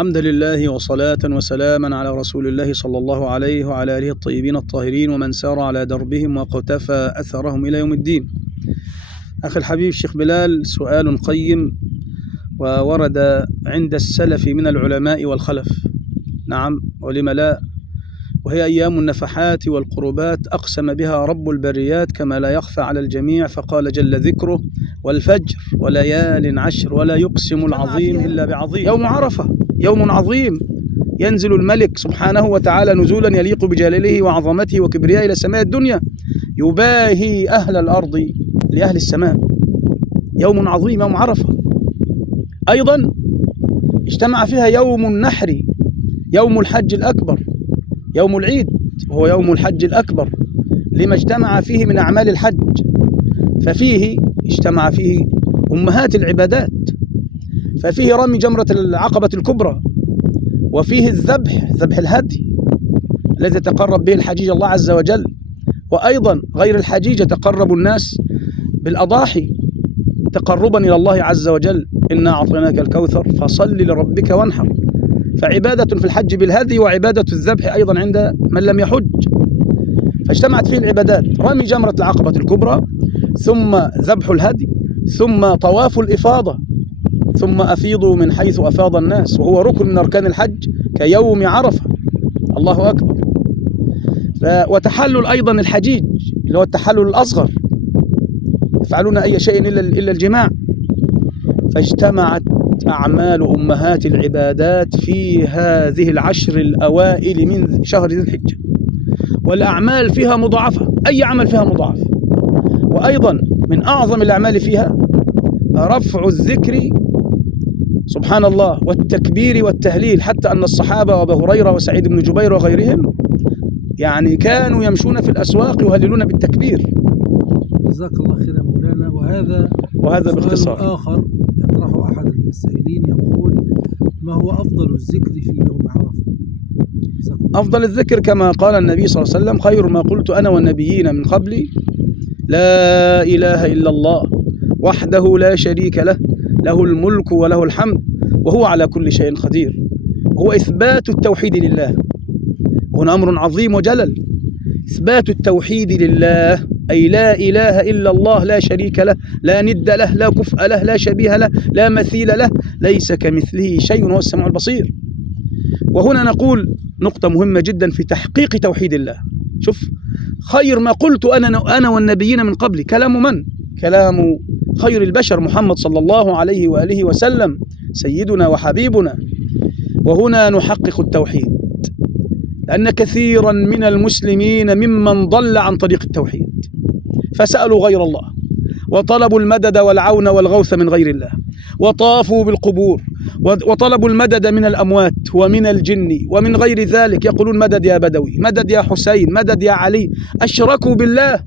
الحمد لله وصلاة وسلاما على رسول الله صلى الله عليه وعلى آله الطيبين الطاهرين ومن سار على دربهم وقتفى أثرهم إلى يوم الدين. أخي الحبيب الشيخ بلال، سؤال قيم وورد عند السلف من العلماء والخلف، نعم ولم لا، وهي أيام النفحات والقربات أقسم بها رب البريات كما لا يخفى على الجميع، فقال جل ذكره: والفجر وليال عشر ولا يقسم العظيم إلا بعظيم. يوم عرفة يوم عظيم، ينزل الملك سبحانه وتعالى نزولا يليق بجلاله وعظمته وكبريائه إلى سماء الدنيا، يباهي أهل الأرض لأهل السماء. يوم عظيم يوم عرفة. أيضا اجتمع فيها يوم النحر، يوم الحج الأكبر، يوم العيد وهو يوم الحج الأكبر لما اجتمع فيه من أعمال الحج، ففيه اجتمع فيه أمهات العبادات، ففيه رمي جمرة العقبة الكبرى، وفيه الذبح، ذبح الهدي الذي تقرب به الحجيج الله عز وجل، وأيضا غير الحجيج يتقرب الناس بالأضاحي تقربا إلى الله عز وجل: إنا أعطيناك الكوثر فصل لربك وانحر. فعبادة في الحج بالهدي وعبادة الذبح أيضا عند من لم يحج، فاجتمعت فيه العبادات: رمي جمرة العقبة الكبرى، ثم ذبح الهدي، ثم طواف الإفاضة، ثم أفيضوا من حيث أفاض الناس، وهو ركن من أركان الحج كيوم عرفة. الله أكبر. وتحلل أيضا الحجيج اللي هو التحلل الأصغر، يفعلون أي شيء إلا الجماع. فاجتمعت أعمال أمهات العبادات في هذه العشر الأوائل من شهر ذي الحجة، والأعمال فيها مضاعفة، أي عمل فيها مضاعف. وأيضا من أعظم الأعمال فيها رفع الذكر سبحان الله والتكبير والتهليل، حتى أن الصحابة وأبا هريرة وسعيد بن جبير وغيرهم يعني كانوا يمشون في الأسواق يهللون بالتكبير. جزاك الله خير يا مولانا. وهذا باختصار آخر يطرحه أحد السائلين، يقول: ما هو أفضل الذكر في يوم عرفة؟ أفضل الذكر كما قال النبي صلى الله عليه وسلم: خير ما قلت أنا والنبيين من قبلي لا إله إلا الله وحده لا شريك له، له الملك وله الحمد وهو على كل شيء قدير. وهو إثبات التوحيد لله. هنا أمر عظيم وجلل، إثبات التوحيد لله، أي لا إله إلا الله لا شريك له، لا ند له، لا كفء له، لا شبيه له، لا مثيل له، ليس كمثله شيء وهو السميع البصير. وهنا نقول نقطة مهمة جدا في تحقيق توحيد الله. شوف، خير ما قلت أنا والنبيين من قبل، كلام من؟ كلام خير البشر محمد صلى الله عليه وآله وسلم، سيدنا وحبيبنا. وهنا نحقق التوحيد، لأن كثيرا من المسلمين ممن ضل عن طريق التوحيد، فسألوا غير الله وطلبوا المدد والعون والغوث من غير الله، وطافوا بالقبور وطلبوا المدد من الأموات ومن الجن ومن غير ذلك، يقولون: مدد يا بدوي، مدد يا حسين، مدد يا علي. أشركوا بالله،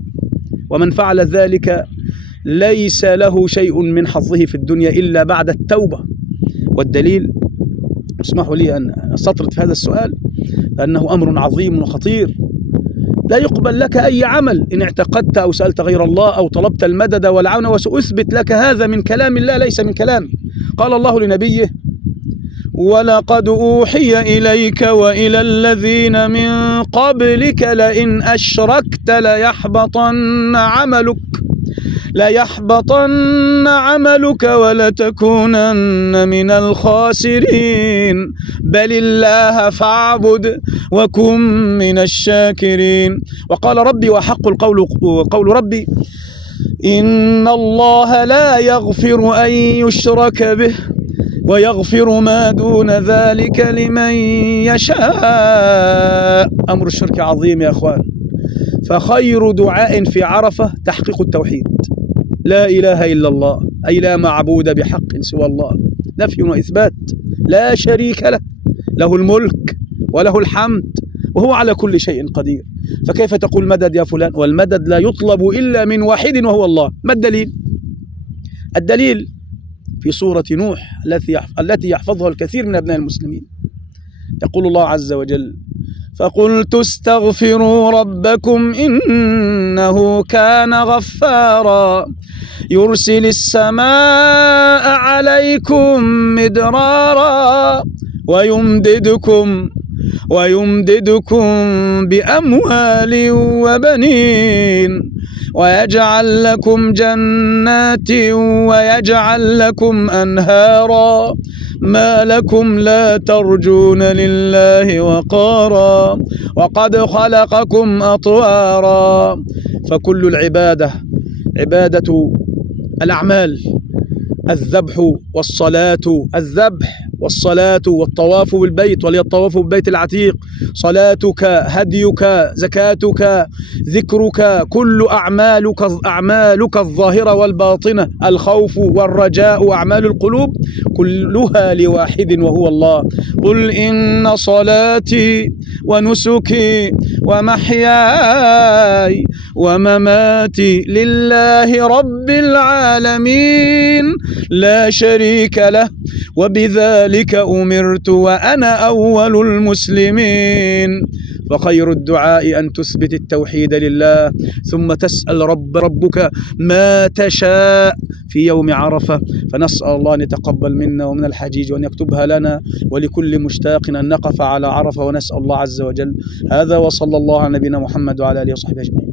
ومن فعل ذلك ليس له شيء من حظه في الدنيا إلا بعد التوبة. والدليل، اسمحوا لي أن أستطرد في هذا السؤال لأنه أمر عظيم وخطير. لا يقبل لك أي عمل إن اعتقدت أو سألت غير الله أو طلبت المدد والعون، وسأثبت لك هذا من كلام الله ليس من كلامي. قال الله لنبيه: ولقد أوحي إليك وإلى الذين من قبلك لئن أشركت ليحبطن عملك ولتكونن من الخاسرين، بل الله فاعبد وكن من الشاكرين. وقال ربي: وحق القول قول ربي: إن الله لا يغفر أن يشرك به ويغفر ما دون ذلك لمن يشاء. أمر الشرك عظيم يا أخوان. فخير دعاء في عرفة تحقيق التوحيد، لا إله إلا الله، أي لا معبود بحق سوى الله، نفي وإثبات، لا شريك له، له الملك وله الحمد وهو على كل شيء قدير. فكيف تقول مدد يا فلان؟ والمدد لا يطلب إلا من واحد وهو الله. ما الدليل؟ الدليل في سورة نوح التي يحفظها الكثير من أبناء المسلمين. يقول الله عز وجل: فقلت استغفروا ربكم إنه كان غفارا يرسل السماء عليكم مدرارا ويمددكم بأموال وبنين ويجعل لكم جنات ويجعل لكم أنهارا ما لكم لا ترجون لله وقارا وقد خلقكم أطوارا. فكل العبادة عبادة الأعمال، الذبح والصلاة والطواف بالبيت، ولي الطواف بالبيت العتيق، صلاتك، هديك، زكاتك، ذكرك، كل أعمالك الظاهرة والباطنة، الخوف والرجاء وأعمال القلوب كلها لواحد وهو الله. قل إن صلاتي ونسكي ومحياي ومماتي لله رب العالمين لا شريك له وبذلك أمرت وأنا أول المسلمين. فخير الدعاء أن تثبت التوحيد لله ثم تسأل ربك ما تشاء في يوم عرفة. فنسأل الله أن يتقبل منا ومن الحجيج وأن يكتبها لنا ولكل مشتاق أن نقف على عرفة، ونسأل الله عز وجل هذا. وصلى الله على نبينا محمد وعلى آله وصحبه أجمعين.